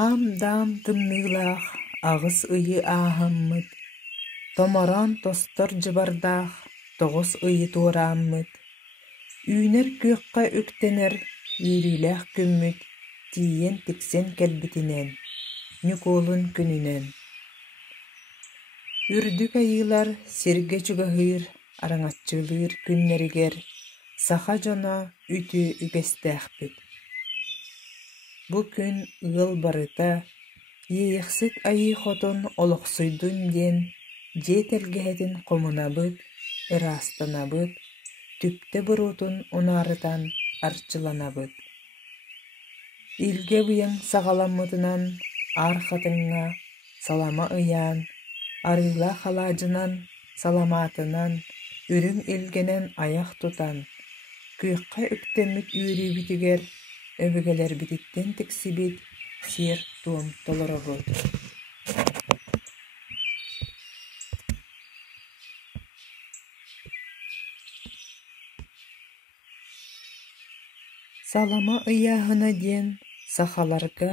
Ам дам тымныйлах, ағыс ыйы аһаммыт. Томорон тостор жыбардах, тоғыс ыйы туорааммыт. Үүнер күөкка үктенер, үйрүлэх күммүт, тиийен тиксен кэлбитинен, ньукуулун күнүнен. Үрдүк айылар сирге чугаһыыр, араңаччылыыр күннеригер, саха дьоно үтү үгэстээхпит. Бу күн ыал барыта, ийиэхсик айыы хотун олохсуйдун диэн, дьиэ телгэһэтин хомунабыт, ыраастанабыт, түптэ буруутун унаарытан арчыланабыт. Илгэ быйаҥ саҕаламмытынан аар хатыҥҥа салама ыйаан, арыылаах халаадьынан саламаатынан үрүҥ илгэнэн аях тутан, кыахха үктэммит үүрүүбүтүгэр өбүгэлэрбититтэн тиксибит сиэр туом толоробут. Салама ыйааһына диэн сахаларга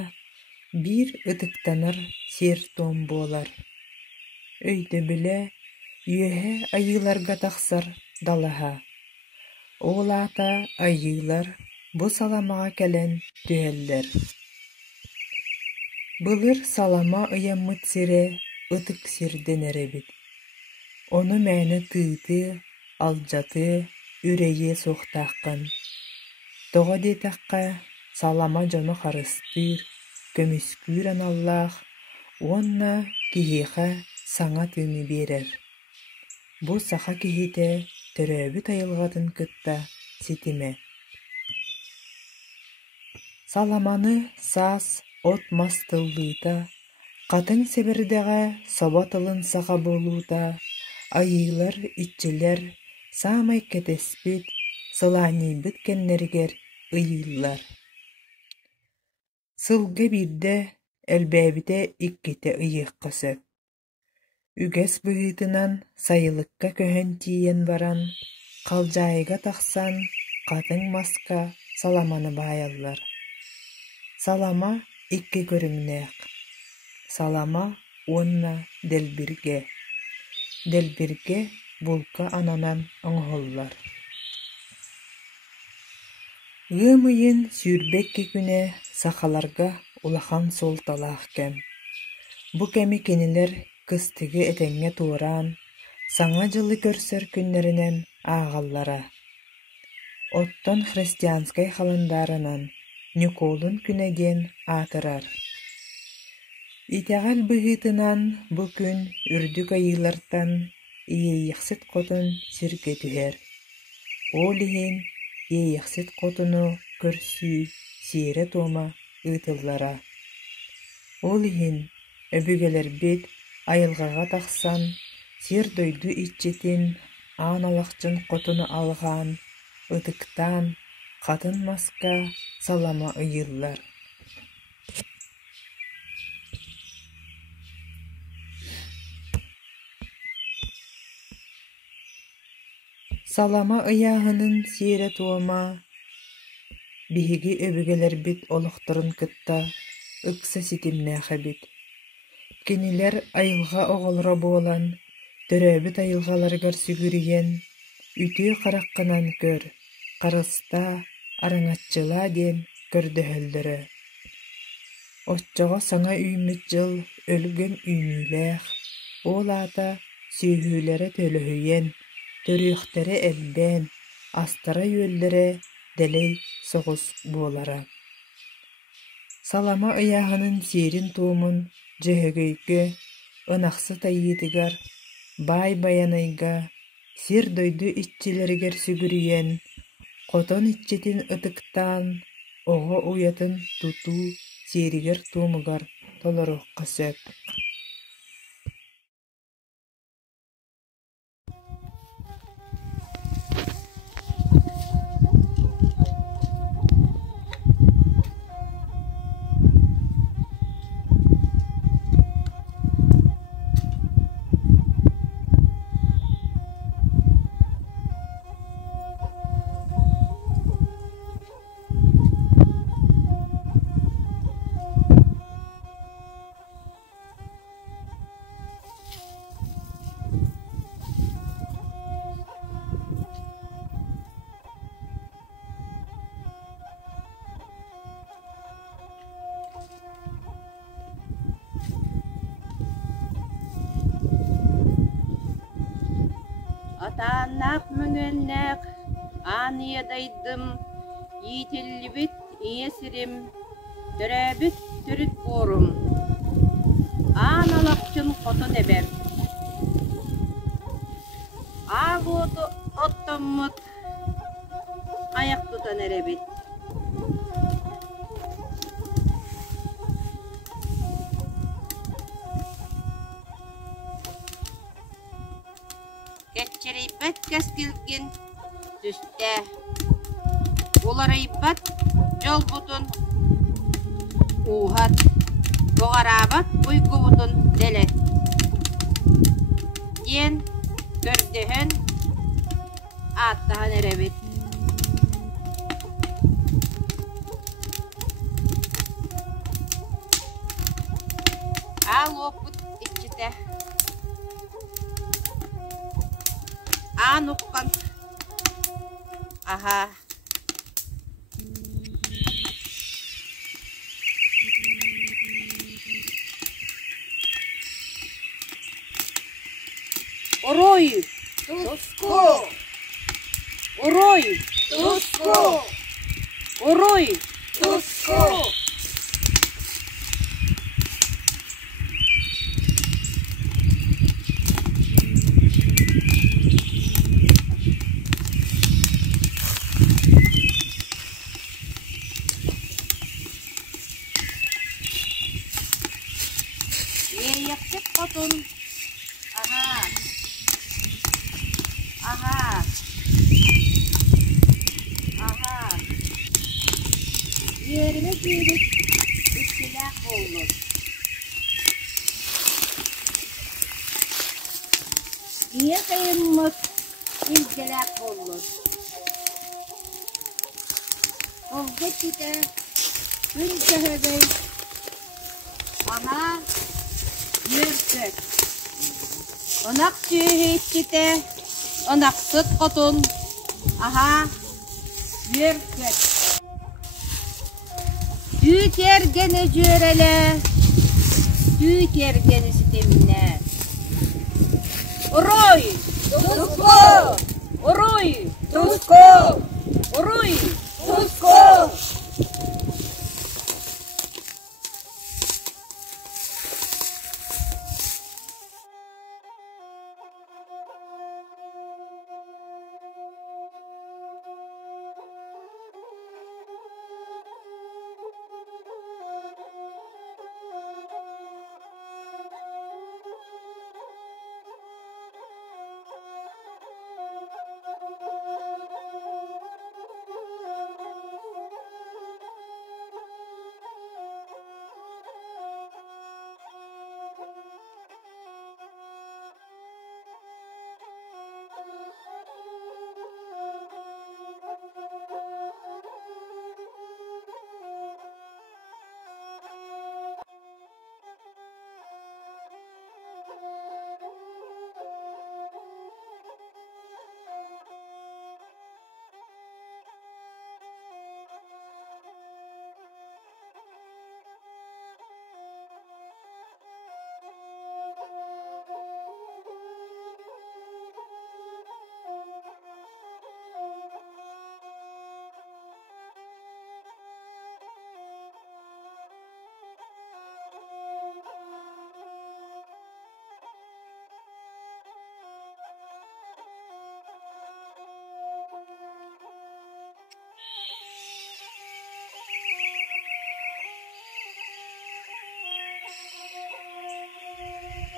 биир ытыктанар сиэр туом буолар. Өйдө билэ үөһэ айыыларга тахсар далаһа. Оолаата айыылар бу саламаҕа кэлэн түһэллэр. Былыр салама ыйаммыт сире ытык сирден эребит. Ону мээнэ тыыты, алдьаты, үрэйиэ суохтааххын. Тоҕо диэтэххэ салама дьоно харыстыыр, көмүскүүр аналлаах, уонна киһиэхэ саҥа тыыны биэрэр. Бу саха киһитэ төрөөбүт айылҕатын кытта ситимэ. Саламаны саас от мас тыллыыта, хатыҥ сэбэрдэҕэ соба тылын саха буолуута, айыылар, иччилэр саамай кэтэспит, сылааниийбыт кэннэригэр ыйыыллар. Сылга биирдэ элбээбитэ иккитэ ыйыахха сөп. Үгэс быһыытынан сайылыкка көһөн тиийэн баран, халдьаайга тахсан, хатыҥ маска саламаны баайаллар. Салама икки көрүҥнээх. Салама уонна дэлбиргэ. Дэлбиргэ булка ананан оҥоһуллар. Ыамыйын сүүрбэкки күнэ сахаларга улахан суолталаах кэм. Бу кэми кинилэр кыстыгы этэҥҥэ туораан, саҥа дьылы көрсөр күннэринэн ааҕаллара. Оттон христианскай халандаарынан ньукуулун күнэ диэн аатырар. Итэҕэл быһыытынан бу күн үрдүк айыылартан ийиэйиэхсит хотун сиргэ түһэр. Ол иһин ийиэхсит хотуну көрсүү сиэрэ туома ыытыллара. Ол иһин өбүгэлэрбит айылҕаҕа тахсан, сиэр дойду иччитин аан алахчын хотуну алҕаан, ытыктаан, хатын маска салама ыйыыллар. Салама ыйааһынын сиэрэ туома биһиги өбүгэлэрбит олохторун кытта ыкса ситимнээх эбит. Кинилэр айылҕа оҕолоро буолан, төрөөбүт айылҕаларыгар сүгүрүйэн, үтүө хараххынан көр, харыстаа, араңаччылаа диэн көрдөһөллөрө. Оччоҕо саҥа үүмүт дьыл өлгөм үүнүүлээх, уолаата сүүһүүлэрэ төлөһүйэн, төрүөхтэрэ элбээн, астара үөллэрэ дэлэй соҕус буолара. Салама ыйааһынын сиэрин туумун дьөһөгөйгө, ынахсыт айыытыгар, баай баянайга, сир дойду иччилэригэр сүгүрүйэн, хотон иччитин ытыктаан, оҕо уйатын тутуу сиэригэр туумугар толоруохха сөп. Атаннақ мүңелнәқ, аниядайдым, етелбіт иесірім, түрәбіт түріт борым. Аналақчын қотын әбәр. Ағы оттамыт, аяқ тұтан әрәбет. Кетчерейбәт кәскелген түсті. Оларайбәт жол бұтын уғат. Боғарабат бұйғы бұтын дәлі. Ден көрдіхін аттағын әрәбет. Ал оқыт итчіті. Ан ұққан. Аха. Орой! Туско! Орой! Туско! Орой! Туско! Yaktık potun. Aha. Aha. Aha. Yerine girip üstüne olur. Niye kıyımlık izgelek olur? Oldu ki de gün cehebey. Aha. Yürtük. Onak tühüççite, onak süt kotun. Aha, yürtük. Düğüt ergeni cürele, düğüt ergeni sitemine. Oroy, Tusko! Oroy, Tusko! Oroy, Tusko!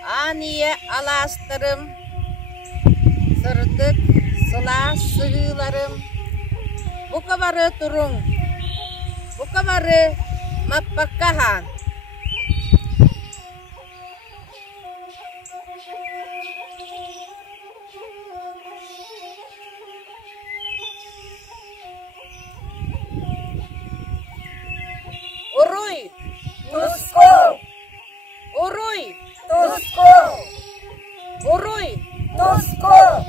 Aniye alastırım, sırtık sıla sığılarım. Bu kabarı durun, bu kabarı mapakahan. Oroy, Tusko! Oroy, Tusko! Oroy, Tusko!